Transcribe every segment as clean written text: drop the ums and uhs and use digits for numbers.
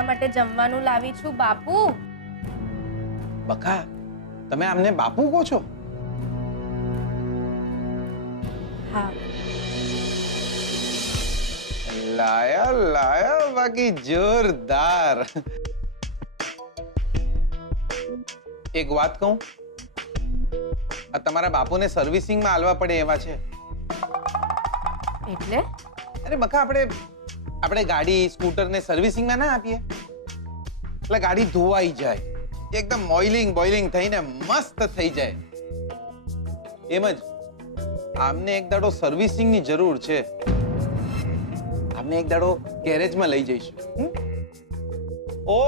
એના માટે જમવાનું લાવી છું બાપુ. બકા, તમે આમને બાપુ કહો છો? હા. લાયા લાયા, બાકી જોરદાર. એક વાત કહું, આ તમારા બાપુને સર્વિસિંગમાં આલવા પડે એવા છે. એટલે અરે બકા, આપણે ગાડી સ્કૂટરને સર્વિસિંગમાં ના આપીએ એટલે ગાડી ધોવાઈ જાય, એકદમ બોઇલિંગ થઈને મસ્ત થઈ જાય. એમ જ આમને એક દાડો સર્વિસિંગની જરૂર છે. આમને એક દાડો ગેરેજમાં લઈ જઈશું. ઓ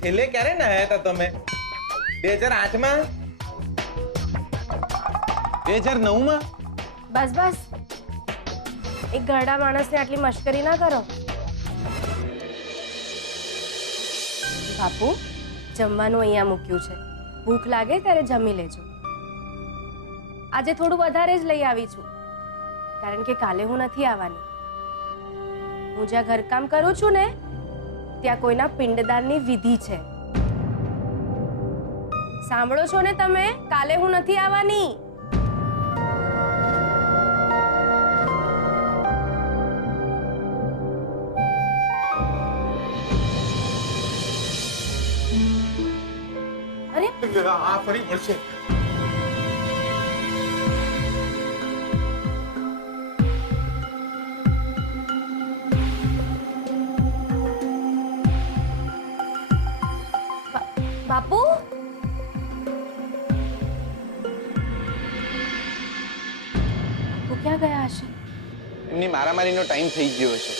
છેલ્લે ક્યારે નાયા હતા તમે? 2008માં? 2009માં? બસ બસ, એક ઘરડા માણસને આટલી મશ્કરી ના કરો. બાપુ, જમવાનું અહીંયા મૂક્યું છે. ભૂખ લાગે ત્યારે જમી લેજો. આજે થોડું વધારે જ લઈ આવી છું, કારણ કે કાલે હું નથી આવવાની. હું જ્યાં ઘરકામ કરું છું ને, ત્યાં કોઈના પિંડદાનની વિધિ છે. સાંભળો છો ને તમે? કાલે હું નથી આવવાની. અરે આ ફરી મળશે. બાપુ, બાપુ ક્યાં ગયા હશે? એમની મારામારીનો ટાઈમ થઈ ગયો છે.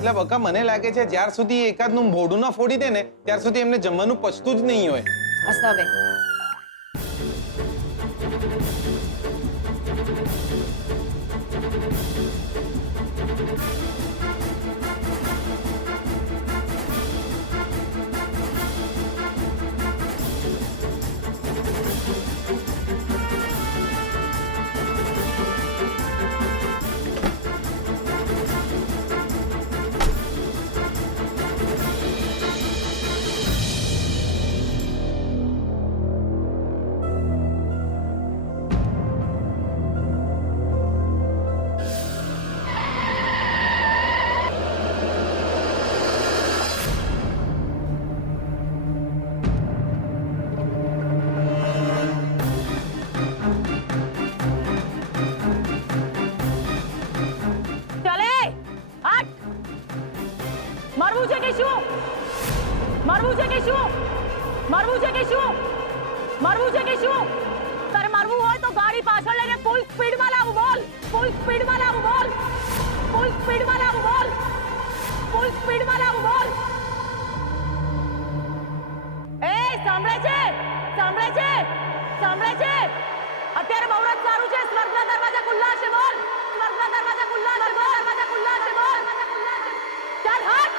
એટલે બકા, મને લાગે છે જ્યાર સુધી એકાદનું મોઢું ના ફોડી દે ને ત્યાર સુધી એમને જમવાનું પચતું જ નહીં હોય. બસ હવે. મરવું છે કે શું? મરવું છે કે શું? મરવું છે કે શું? મરવું છે કે શું? તારે મરવું હોય તો ગાડી પાછળ લઈને ફૂલ સ્પીડમાં લાવું. બોલ, ફૂલ સ્પીડમાં લાવું. બોલ, ફૂલ સ્પીડમાં લાવું. બોલ, ફૂલ સ્પીડમાં લાવું. બોલ. એ સાંભળે છે? સાંભળે છે? સાંભળે છે? અત્યારે મુહૂર્ત સારું છે. સ્વર્ગના દરવાજા ખુલ્લા છે. બોલ, સ્વર્ગના દરવાજા ખુલ્લા છે. બોલ, દરવાજા ખુલ્લા છે. બોલ, ચાલ હટ.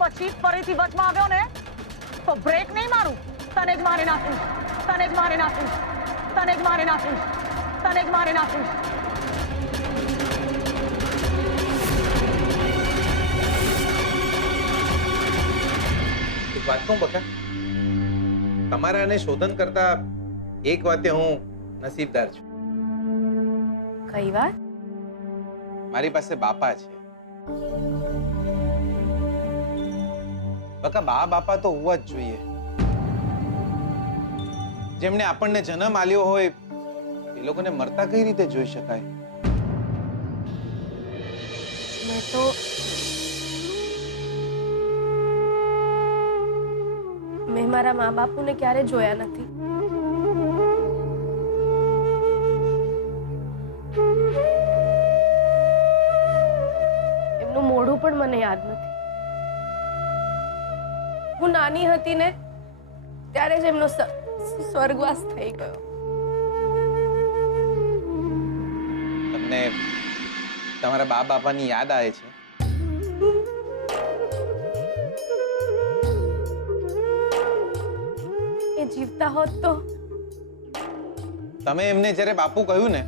પછી ફરીથી વચમાં આવ્યો ને તો બ્રેક નહીં મારું. તને જ મારી નાખીશ. તને જ મારી નાખીશ. તને જ મારી નાખીશ. તને જ મારી નાખીશ. એક વાત કહું બકા, તમારા અને શોધન કરતા એક વાતે હું નસીબદાર છું. કઈ વાત? મારી પાસે બાપા છે. બકા, બાપા તો હોવા જ જોઈએ. જેમને આપણને જન્મ આલ્યો હોય એ લોકોને મરતા કઈ રીતે જોઈ શકાય? મેં મારા મા બાપુને ક્યારે જોયા નથી. મને યાદ નથી. હું નાની હતી ને ત્યારે જ એમનો સ્વર્ગવાસ થઈ ગયો. તમને તમારા બા બાપાની યાદ આવે છે? એ જીવતા હોત તો. તમે એમને જ્યારે બાપુ કહ્યું ને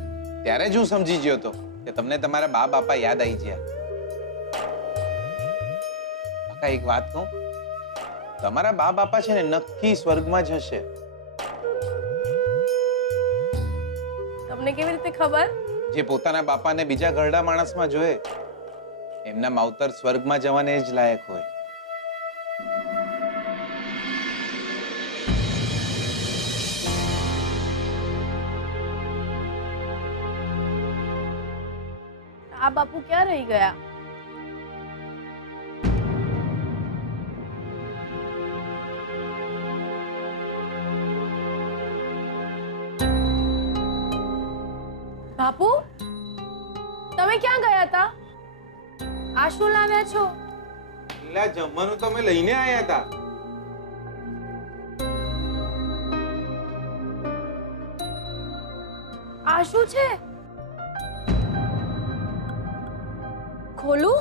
ત્યારે જ હું સમજી ગયો હતો કે તમને તમારા બા બાપા યાદ આવી ગયા. કાકા એક વાત કહું, તમારા બા બાપા છે ને નક્કી સ્વર્ગમાં જ હશે. તમને કેવી રીતે ખબર? જે પોતાના બાપાને બીજા ઘરડા માણસમાં જોએ એમના માવતર સ્વર્ગમાં જવાને જ લાયક હોય. આ બાપુ ક્યાં રહી ગયા? બાપુ, તમે ક્યાં ગયા હતા? આ શું લાવ્યા છો? પેલા જમવાનું તમે લઈને આયા હતા. આ શું છે? ખોલું?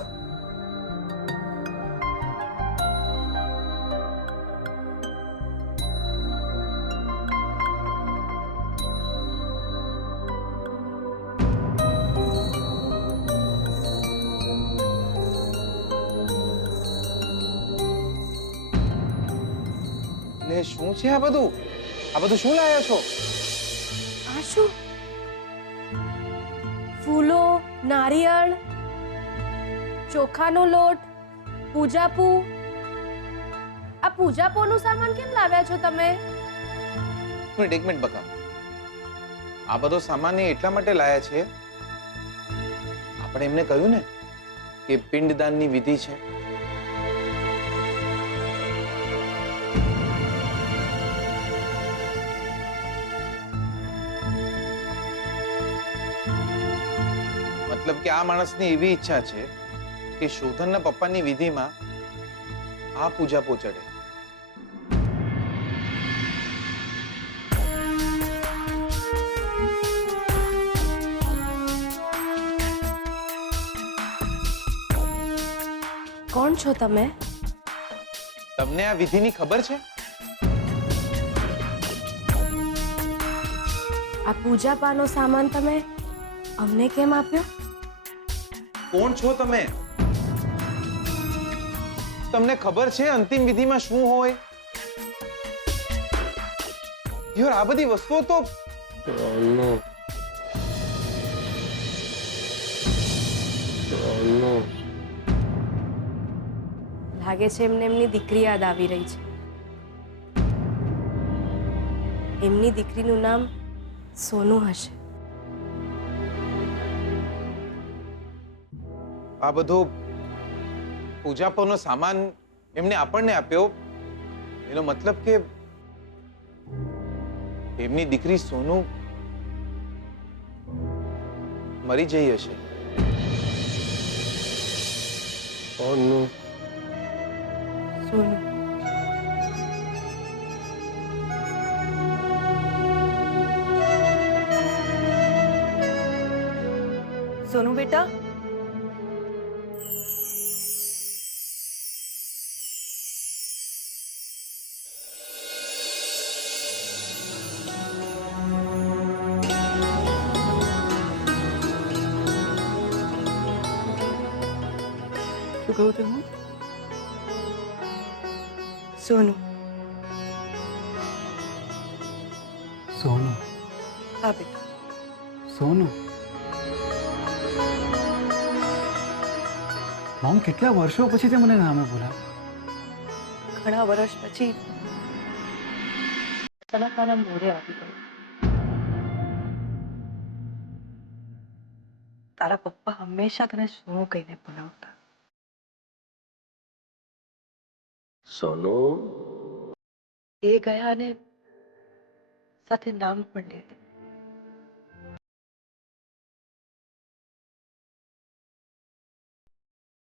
એટલે શું છે આ બધું? આ બધું શું લાયા છો? આ શું? ફૂલો, નારિયેળ, ચોખાનો લોટ, પૂજાપુ. આ પૂજાપોનું સામાન કેમ લાવ્યા છો તમે? એક મિનિટ બકા. આ બધો સામાન એ એટલા માટે લાયા છે, આપણે એમને કહ્યું ને કે પિંડદાનની વિધિ છે. મતલબ કે આ માણસની એવી ઈચ્છા છે કે શોધનના પપ્પાની વિધિમાં આ પૂજા પહોંચડે. કોણ છો તમે? તમને આ વિધિની ખબર છે? આ પૂજાપાનો સામાન તમે અમને કેમ આપ્યો? કોણ છો તમે? તમને ખબર છે અંતિમ વિધિમાં શું હોય? યાર, આ બધી વસ્તુઓ તો લાગે છે એમને એમની દીકરી યાદ આવી રહી છે. એમની દીકરીનું નામ સોનુ હશે. આ બધો પૂજાપોનો સામાન એમને આપણને આપ્યો, એનો મતલબ કે એમની દીકરી સોનુ મરી જઈ હશે. સોનુ. सोनू बेटा, શું કહું તે હું? सोनू. સોનું. हाँ बेटा. સોનું. મોમ, કેટલા વર્ષો પછી તે મને નામે બોલાવ્યું. ઘણા વર્ષ પછી તને તારા મોઢે આવી ગયું. તારા પપ્પા હંમેશા તને સોનુ કહીને બોલાવતા. સોનુ. એ ગયા ને સાથે નામ પણ લેતે.